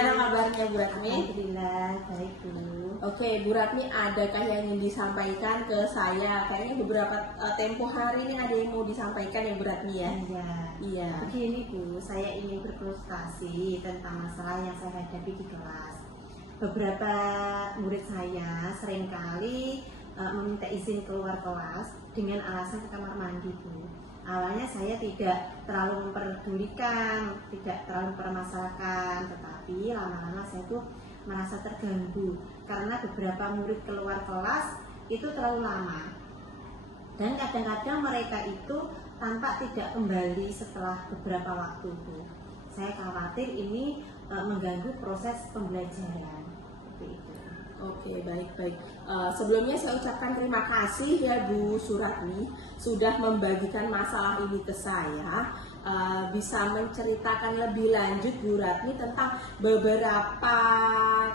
Gimana kabarnya Bu Ratmi? Alhamdulillah, baik Bu. Oke, Bu Ratmi, adakah yang ingin disampaikan ke saya? Kayaknya beberapa tempo hari ini ada yang mau disampaikan ya Bu Ratmi ya? Iya. Begini Bu, saya ingin berfrustasi tentang masalah yang saya hadapi di kelas. Beberapa murid saya seringkali meminta izin keluar kelas dengan alasan ke kamar mandi Bu. Awalnya saya tidak terlalu memperdulikan, tidak terlalu mempermasalahkan, tetapi lama-lama saya tuh merasa terganggu karena beberapa murid keluar kelas itu terlalu lama dan kadang-kadang mereka itu tampak tidak kembali setelah beberapa waktu Bu. Saya khawatir ini mengganggu proses pembelajaran seperti itu. Oke, baik. Sebelumnya saya ucapkan terima kasih ya Bu Suratmi sudah membagikan masalah ini ke saya. Bisa menceritakan lebih lanjut Bu Ratmi tentang beberapa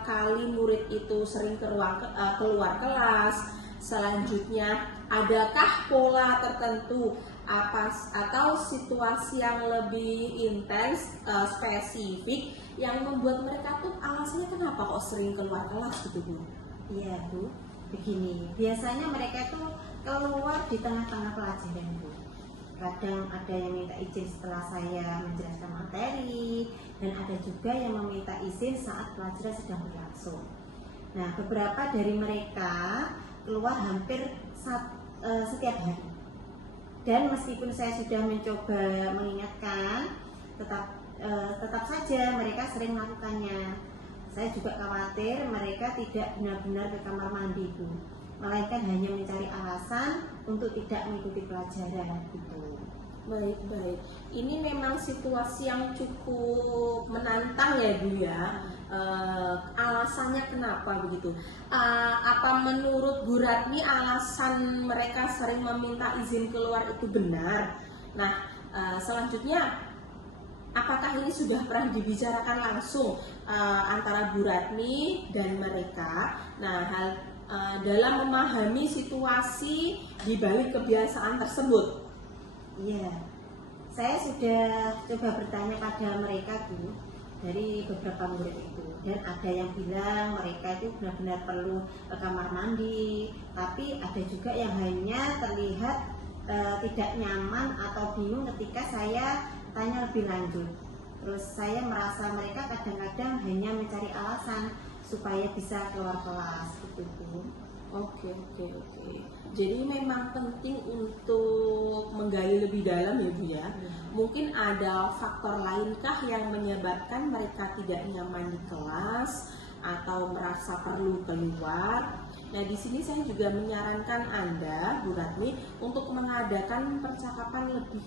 kali murid itu sering keluar kelas. Selanjutnya, adakah pola tertentu atau situasi yang lebih intens, spesifik yang membuat mereka tuh alasannya kenapa kok sering keluar kelas gitu Bu? Iya Bu, begini, biasanya mereka itu keluar di tengah-tengah pelajaran Bu. Kadang ada yang minta izin setelah saya menjelaskan materi, dan ada juga yang meminta izin saat pelajaran sedang berlangsung. Nah, beberapa dari mereka keluar hampir setiap hari. Dan meskipun saya sudah mencoba mengingatkan, tetap saja mereka sering melakukannya. Saya juga khawatir mereka tidak benar-benar ke kamar mandi Bu, melainkan hanya mencari alasan untuk tidak mengikuti pelajaran gitu. Baik. Ini memang situasi yang cukup menantang ya Bu ya. Alasannya kenapa begitu? Apa menurut Bu Ratmi alasan mereka sering meminta izin keluar itu benar? Nah, selanjutnya apakah ini sudah pernah dibicarakan langsung antara Bu Ratmi dan mereka? Nah, dalam memahami situasi di balik kebiasaan tersebut. Iya, saya sudah coba bertanya pada mereka Bu, dari beberapa murid itu, dan ada yang bilang mereka itu benar-benar perlu ke kamar mandi, tapi ada juga yang hanya terlihat tidak nyaman atau bingung ketika saya tanya lebih lanjut. Terus saya merasa mereka kadang-kadang hanya mencari alasan supaya bisa keluar kelas gitu Bu. Oke. Jadi memang penting untuk menggali lebih dalam ya Bu ya. Mungkin ada faktor lainkah yang menyebabkan mereka tidak nyaman di kelas atau merasa perlu keluar? Nah, di sini saya juga menyarankan Anda, Bu Ratmi, untuk mengadakan percakapan lebih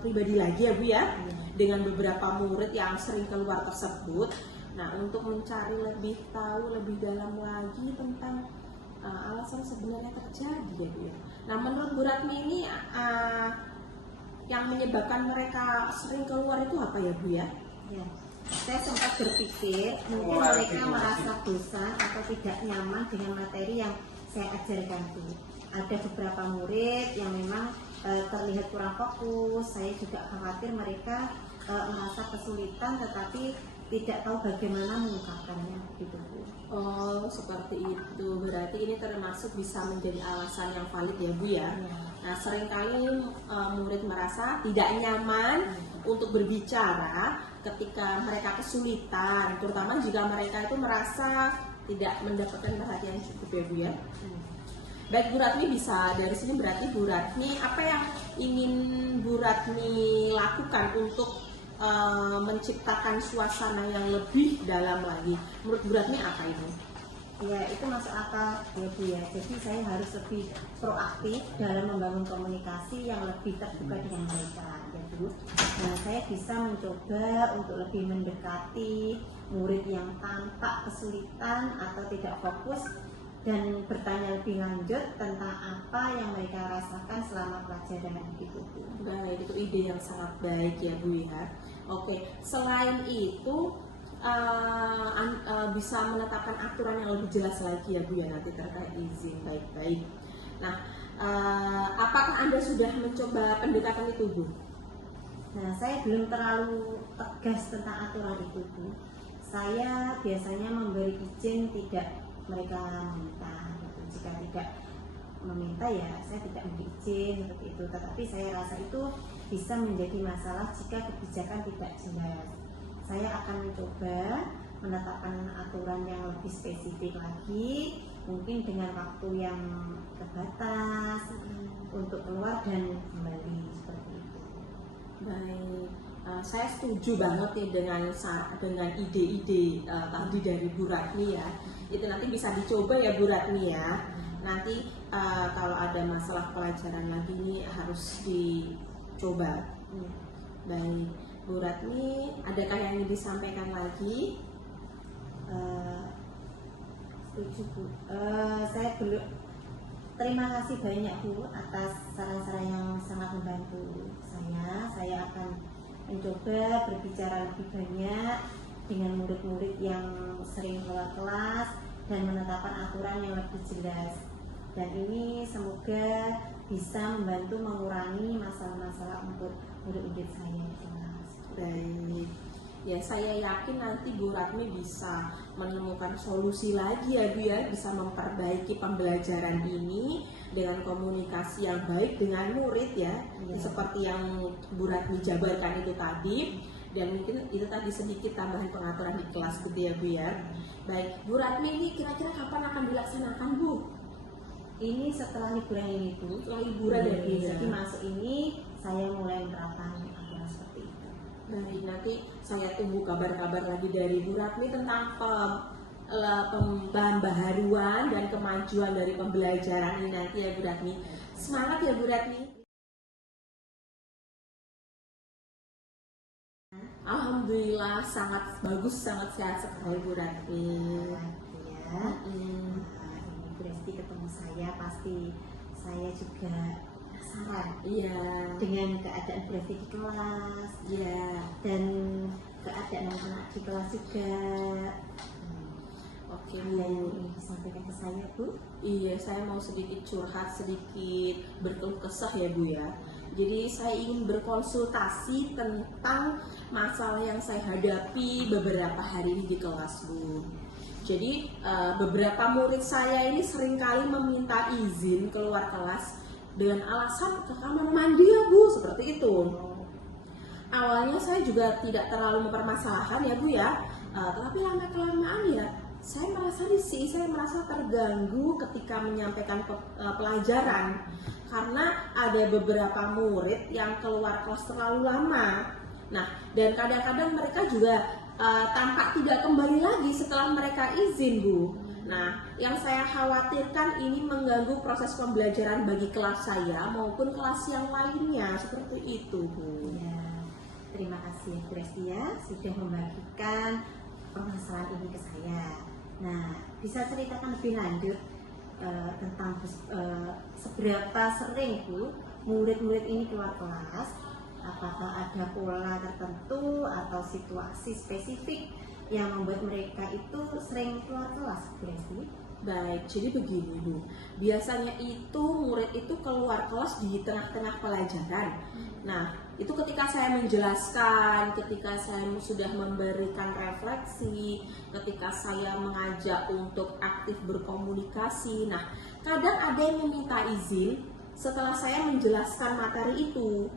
pribadi lagi ya Bu ya, dengan beberapa murid yang sering keluar tersebut. Nah, untuk mencari lebih tahu lebih dalam lagi tentang alasan sebenarnya terjadi ya Bu ya. Nah, menurut Bu Ratmi ini yang menyebabkan mereka sering keluar itu apa ya Bu ya? Ya, saya sempat berpikir mungkin mereka merasa bosan atau tidak nyaman dengan materi yang saya ajarkan Bu. Ada beberapa murid yang memang terlihat kurang fokus. Saya juga khawatir mereka merasa kesulitan tetapi tidak tahu bagaimana mengungkapkannya gitu Bu. Oh, seperti itu. Berarti ini termasuk bisa menjadi alasan yang valid ya Bu ya. Nah, seringkali murid merasa tidak nyaman untuk berbicara ketika mereka kesulitan, terutama jika mereka itu merasa tidak mendapatkan perhatian cukup ya Bu ya. Baik Bu Ratmi, bisa dari sini berarti Bu Ratmi apa yang ingin Bu Ratmi lakukan untuk menciptakan suasana yang lebih dalam lagi? Menurut Bu Ratmi apa ini? Ya, itu masuk akal ya Bu ya. Jadi saya harus lebih proaktif dalam membangun komunikasi yang lebih terbuka dengan mereka ya Bu. Nah, saya bisa mencoba untuk lebih mendekati murid yang tampak kesulitan atau tidak fokus dan bertanya lebih lanjut tentang apa yang mereka rasakan selama pelajaran gitu Bu. Baik, itu ide yang sangat baik ya Bu ya. Oke, selain itu bisa menetapkan aturan yang lebih jelas lagi ya Bu ya nanti terkait izin. Baik. Nah, apakah Anda sudah mencoba pendekatan itu Bu? Nah, saya belum terlalu tegas tentang aturan itu Bu. Saya biasanya memberi izin tidak mereka meminta gitu. Jika tidak meminta ya saya tidak memberi izin seperti itu. Tetapi saya rasa itu bisa menjadi masalah jika kebijakan tidak jelas. Saya akan mencoba menetapkan aturan yang lebih spesifik lagi, mungkin dengan waktu yang terbatas untuk keluar dan kembali seperti itu. Baik, saya setuju banget nih dengan ide-ide tadi dari Bu Ratmi ya. Itu nanti bisa dicoba ya Bu Ratmi ya. Nanti kalau ada masalah pelajaran lagi ini harus dicoba. Baik, Bu Ratmi, adakah yang ingin disampaikan lagi? Setuju Bu. Saya belum. Terima kasih banyak Bu atas saran-saran yang sangat membantu saya. Saya akan mencoba berbicara lebih banyak dengan murid-murid yang sering keluar kelas dan menetapkan aturan yang lebih jelas. Dan ini semoga bisa membantu mengurangi masalah-masalah untuk murid-murid saya di kelas. Baik. Ya, saya yakin nanti Bu Ratmi bisa menemukan solusi lagi ya Bu ya, bisa memperbaiki pembelajaran ini dengan komunikasi yang baik dengan murid ya, seperti yang Bu Ratmi jabarkan itu tadi. Dan mungkin itu tadi sedikit tambahan pengaturan di kelas gitu ya Bu ya. Baik, Bu Ratmi, ini kira-kira kapan akan dilaksanakan Bu? Ini setelah liburan ini Bu, Setelah liburan ya Bu ya. Jadi masuk ini saya mulai menerapkan aturan seperti itu. Baik, nanti saya tunggu kabar-kabar lagi dari Bu Ratmi tentang pembaharuan dan kemajuan dari pembelajaran ini nanti ya Bu Ratmi. Semangat ya Bu Ratmi. Alhamdulillah sangat bagus, sangat sehat sekali Bu Ratmi. Ya, ini Bu Resti ketemu saya pasti saya juga penasaran Iya. dengan keadaan Bu Resti di kelas, Iya. dan keadaan anak di kelas juga. Oke Ada yang Bu. ingin disampaikan ke saya Bu? Iya, saya mau sedikit curhat, sedikit berkeluh kesah ya Bu ya. Jadi saya ingin berkonsultasi tentang masalah yang saya hadapi beberapa hari ini di kelas Bu. Jadi beberapa murid saya ini seringkali meminta izin keluar kelas dengan alasan ke kamar mandi ya Bu, seperti itu. Awalnya saya juga tidak terlalu mempermasalahkan ya Bu ya, tetapi lama-kelamaan ya saya merasa risih, saya merasa terganggu ketika menyampaikan pelajaran karena ada beberapa murid yang keluar kelas terlalu lama. Nah, dan kadang-kadang mereka juga tampak tidak kembali lagi setelah mereka izin Bu. Nah, yang saya khawatirkan ini mengganggu proses pembelajaran bagi kelas saya maupun kelas yang lainnya, seperti itu Bu. Ya, terima kasih Bu Resti ya sudah membagikan permasalahan ini ke saya. Nah, bisa ceritakan lebih lanjut tentang seberapa sering Bu murid-murid ini keluar kelas? Apakah ada pola tertentu atau situasi spesifik yang membuat mereka itu sering keluar kelas, Bu Resti? Baik, jadi begini Bu, biasanya itu murid itu keluar kelas di tengah-tengah pelajaran. Nah, itu ketika saya menjelaskan, ketika saya sudah memberikan refleksi, ketika saya mengajak untuk aktif berkomunikasi. Nah, kadang ada yang meminta izin setelah saya menjelaskan materi itu.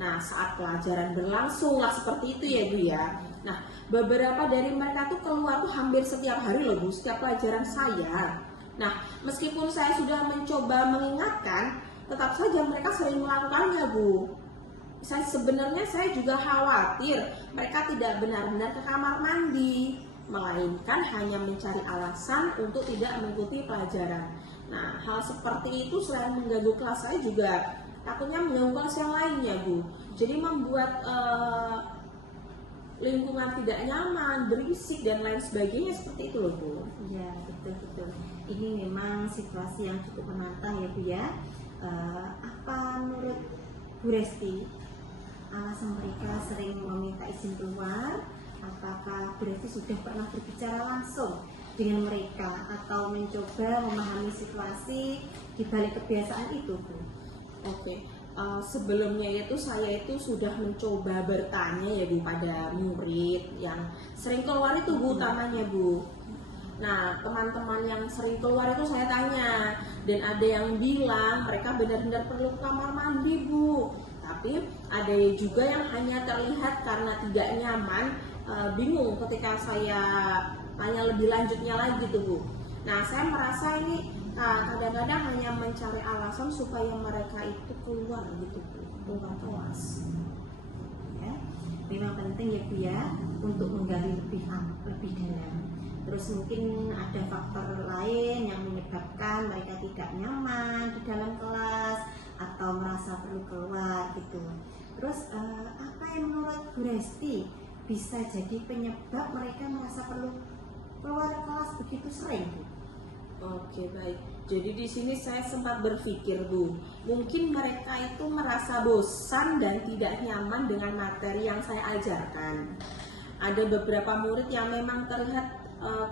Nah, saat pelajaran berlangsung lah seperti itu ya Bu ya. Nah, beberapa dari mereka tuh keluar tuh hampir setiap hari loh Bu, setiap pelajaran saya. Nah, meskipun saya sudah mencoba mengingatkan, tetap saja mereka sering melakukannya Bu. Sebenarnya saya juga khawatir mereka tidak benar-benar ke kamar mandi, melainkan hanya mencari alasan untuk tidak mengikuti pelajaran. Nah, hal seperti itu selain mengganggu kelas saya juga takutnya mengganggu kelas yang lainnya Bu. Jadi membuat lingkungan tidak nyaman, berisik dan lain sebagainya, seperti itu loh Bu. Ya, betul-betul. Ini memang situasi yang cukup menantang ya Bu ya. Apa menurut Bu Resti alasan mereka sering meminta izin keluar? Apakah Bu Resti sudah pernah berbicara langsung dengan mereka atau mencoba memahami situasi di balik kebiasaan itu Bu? Oke, sebelumnya itu saya itu sudah mencoba bertanya ya Bu pada murid yang sering keluar itu Bu, utamanya Bu. Nah, teman-teman yang sering keluar itu saya tanya, dan ada yang bilang mereka benar-benar perlu kamar mandi Bu. Tapi ada juga yang hanya terlihat karena tidak nyaman, bingung ketika saya tanya lebih lanjutnya lagi tuh Bu. Nah, saya merasa ini kadang-kadang hanya mencari alasan supaya mereka itu keluar gitu Bu, keluar kelas. Ya, memang penting ya Bu ya untuk menggali lebih dalam. Terus mungkin ada faktor lain yang menyebabkan mereka tidak nyaman di dalam kelas atau merasa perlu keluar gitu. Terus apa yang menurut Bu Resti bisa jadi penyebab mereka merasa perlu keluar kelas begitu sering Bu? Oke, baik. Jadi di sini saya sempat berpikir Bu, mungkin mereka itu merasa bosan dan tidak nyaman dengan materi yang saya ajarkan. Ada beberapa murid yang memang terlihat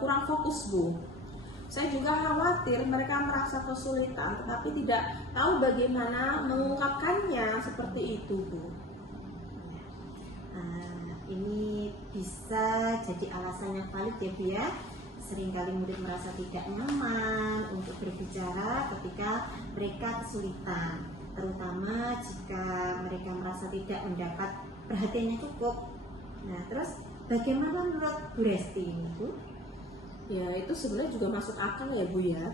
kurang fokus Bu. Saya juga khawatir mereka merasa kesulitan tetapi tidak tahu bagaimana mengungkapkannya, seperti itu Bu. Ini bisa jadi alasan yang valid ya Bu ya. Seringkali murid merasa tidak nyaman untuk berbicara ketika mereka kesulitan, terutama jika mereka merasa tidak mendapat perhatiannya cukup. Nah, terus bagaimana menurut Bu Resti ini Bu? Ya, itu sebenarnya juga masuk akal ya Bu ya.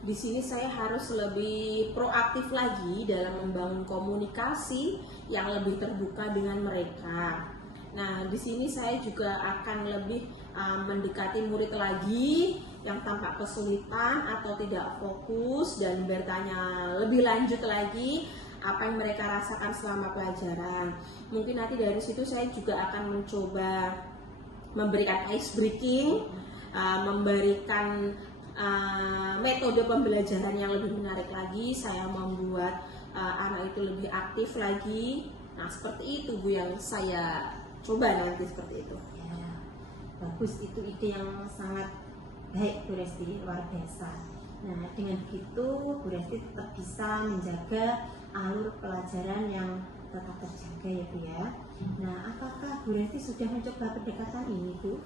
Di sini saya harus lebih proaktif lagi dalam membangun komunikasi yang lebih terbuka dengan mereka. Nah, di sini saya juga akan lebih mendekati murid lagi yang tampak kesulitan atau tidak fokus dan bertanya lebih lanjut lagi apa yang mereka rasakan selama pelajaran. Mungkin nanti dari situ saya juga akan mencoba memberikan ice breaking, memberikan metode pembelajaran yang lebih menarik lagi. Saya membuat anak itu lebih aktif lagi. Nah, seperti itu Bu yang saya coba nanti, seperti itu. Ya, bagus, itu ide yang sangat baik Bu Resti, luar biasa. Nah, dengan begitu Bu Resti tetap bisa menjaga alur pelajaran yang tetap terjaga ya Bu ya. Nah, apakah Bu Resti sudah mencoba pendekatan ini Bu?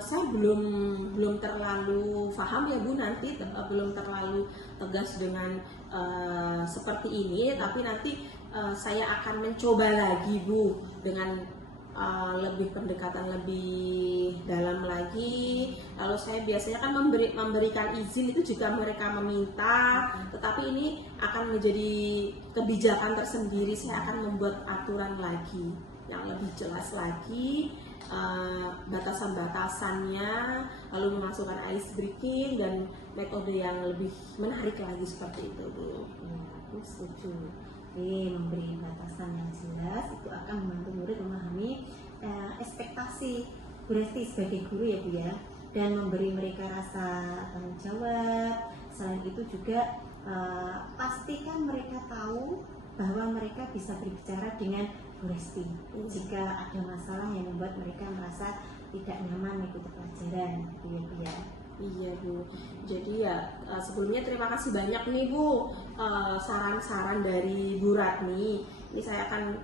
Saya belum terlalu paham ya Bu, nanti belum terlalu tegas dengan seperti ini, tapi nanti saya akan mencoba lagi Bu dengan lebih pendekatan lebih dalam lagi. Lalu saya biasanya kan memberikan izin itu jika mereka meminta, tetapi ini akan menjadi kebijakan tersendiri. Saya akan membuat aturan lagi yang lebih jelas lagi, batasan-batasannya, lalu memasukkan ice breaking dan metode yang lebih menarik lagi, seperti itu Bu. Ya, aku setuju. Memberi batasan yang jelas itu akan membantu murid memahami ekspektasi Bu Resti sebagai guru ya Bu ya, dan memberi mereka rasa tanggung jawab. Selain itu juga pastikan mereka tahu bahwa mereka bisa berbicara dengan Bu Resti jika ada masalah yang membuat mereka merasa tidak nyaman mengikuti pelajaran gitu ya Bu ya. Iya Bu, jadi ya sebelumnya terima kasih banyak nih Bu saran-saran dari Bu Ratni. Ini saya akan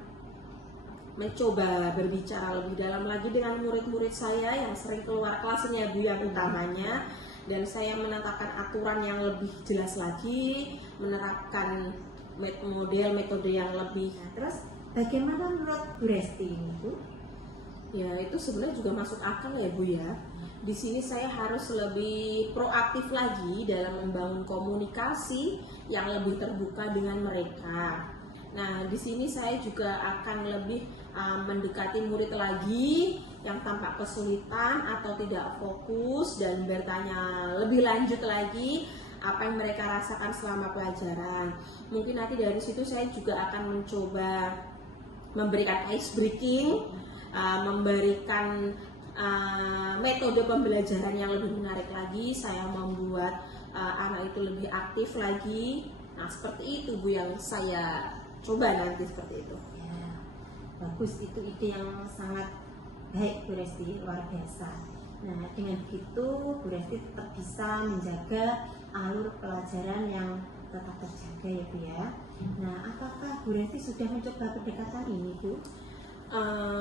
mencoba berbicara lebih dalam lagi dengan murid-murid saya yang sering keluar kelasnya Bu, yang utamanya. Dan saya menetapkan aturan yang lebih jelas lagi, menerapkan metode yang lebih. Nah, terus bagaimana menurut Bu Resti ini Bu? Ya, itu sebenarnya juga masuk akal ya Bu ya. Di sini saya harus lebih proaktif lagi dalam membangun komunikasi yang lebih terbuka dengan mereka. Nah, di sini saya juga akan lebih mendekati murid lagi yang tampak kesulitan atau tidak fokus dan bertanya lebih lanjut lagi apa yang mereka rasakan selama pelajaran. Mungkin nanti dari situ saya juga akan mencoba memberikan ice breaking, memberikan metode pembelajaran yang lebih menarik lagi. Saya membuat anak itu lebih aktif lagi. Nah, seperti itu Bu yang saya coba nanti, seperti itu. Ya, bagus, itu ide yang sangat baik Bu Resti, luar biasa. Nah, dengan begitu Bu Resti tetap bisa menjaga alur pelajaran yang tetap terjaga ya Bu ya. Nah, apakah Bu Resti sudah mencoba pendekatan ini Bu?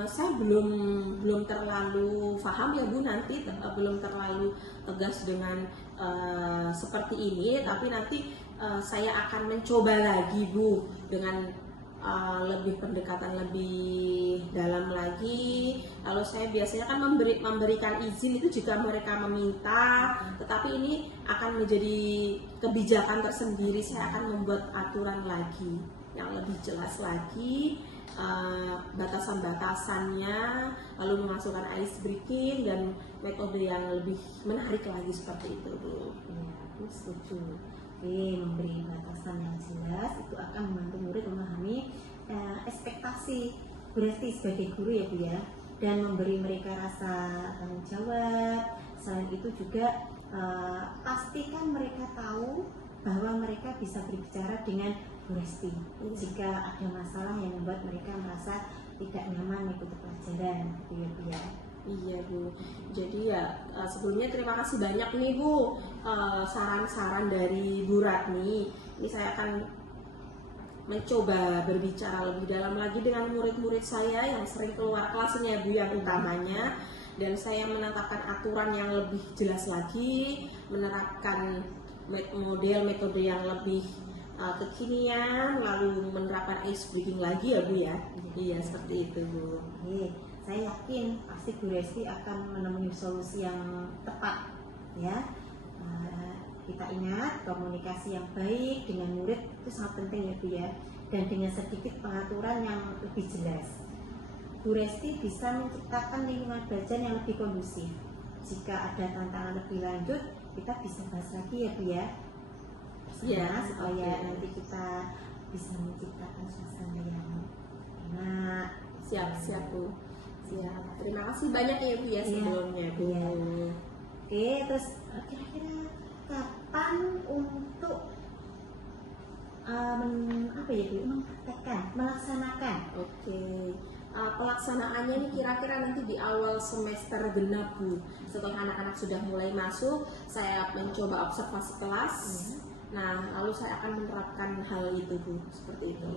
Saya belum terlalu paham ya Bu, nanti belum terlalu tegas dengan seperti ini, tapi nanti saya akan mencoba lagi Bu dengan lebih pendekatan lebih dalam lagi. Lalu saya biasanya kan memberikan izin itu jika mereka meminta, tetapi ini akan menjadi kebijakan tersendiri. Saya akan membuat aturan lagi yang lebih jelas lagi, batasan-batasannya, lalu memasukkan ice breaking dan metode yang lebih menarik lagi seperti itu Bu. Ya, aku setuju. Oke, memberi batasan yang jelas itu akan membantu murid memahami ekspektasi Bu Resti sebagai guru ya Bu ya, dan memberi mereka rasa tanggung jawab. Selain itu juga pastikan mereka tahu bahwa mereka bisa berbicara dengan Bu Resti jika ada masalah yang membuat mereka merasa tidak nyaman mengikuti pelajaran gitu ya Bu ya. Iya Bu, jadi ya sebelumnya terima kasih banyak nih Bu saran-saran dari Bu Ratni. Ini saya akan mencoba berbicara lebih dalam lagi dengan murid-murid saya yang sering keluar kelasnya Bu yang utamanya, dan saya menetapkan aturan yang lebih jelas lagi, menerapkan metode yang lebih kekinian, lalu menerapkan ice breaking lagi ya Bu ya. Iya seperti itu Bu. Saya yakin pasti Bu Resti akan menemui solusi yang tepat ya. Kita ingat komunikasi yang baik dengan murid itu sangat penting ya Bu ya, dan dengan sedikit pengaturan yang lebih jelas Bu Resti bisa menciptakan lingkungan belajar yang lebih kondusif. Jika ada tantangan lebih lanjut kita bisa bahas lagi ya Bu ya, supaya nanti kita bisa menciptakan suasana yang enak. Siap Bu. Siap. Terima kasih banyak ya Bu ya sebelumnya Bu. Oke, terus kira-kira kapan untuk melaksanakan? Oke. Pelaksanaannya ini kira-kira nanti di awal semester genap Bu. Setelah anak-anak sudah mulai masuk, saya mencoba observasi kelas. Nah, lalu saya akan menerapkan hal itu Bu, seperti itu.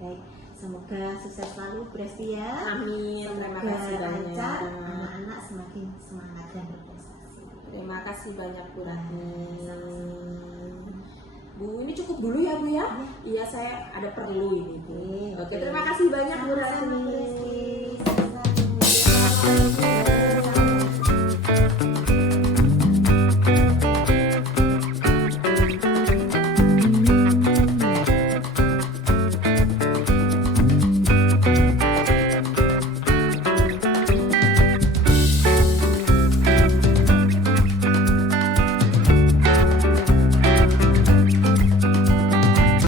Baik. Semoga sukses selalu Bu Resti ya. Amin. Terima kasih banyak. Lancar, anak-anak semakin semangat dan berprestasi. Terima kasih banyak Bu Ratni. Bu, ini cukup dulu ya Bu ya? Iya, saya ada perlu ini Bu. Oke, terima kasih banyak Bu Ratni. Sama-sama Bu Resti.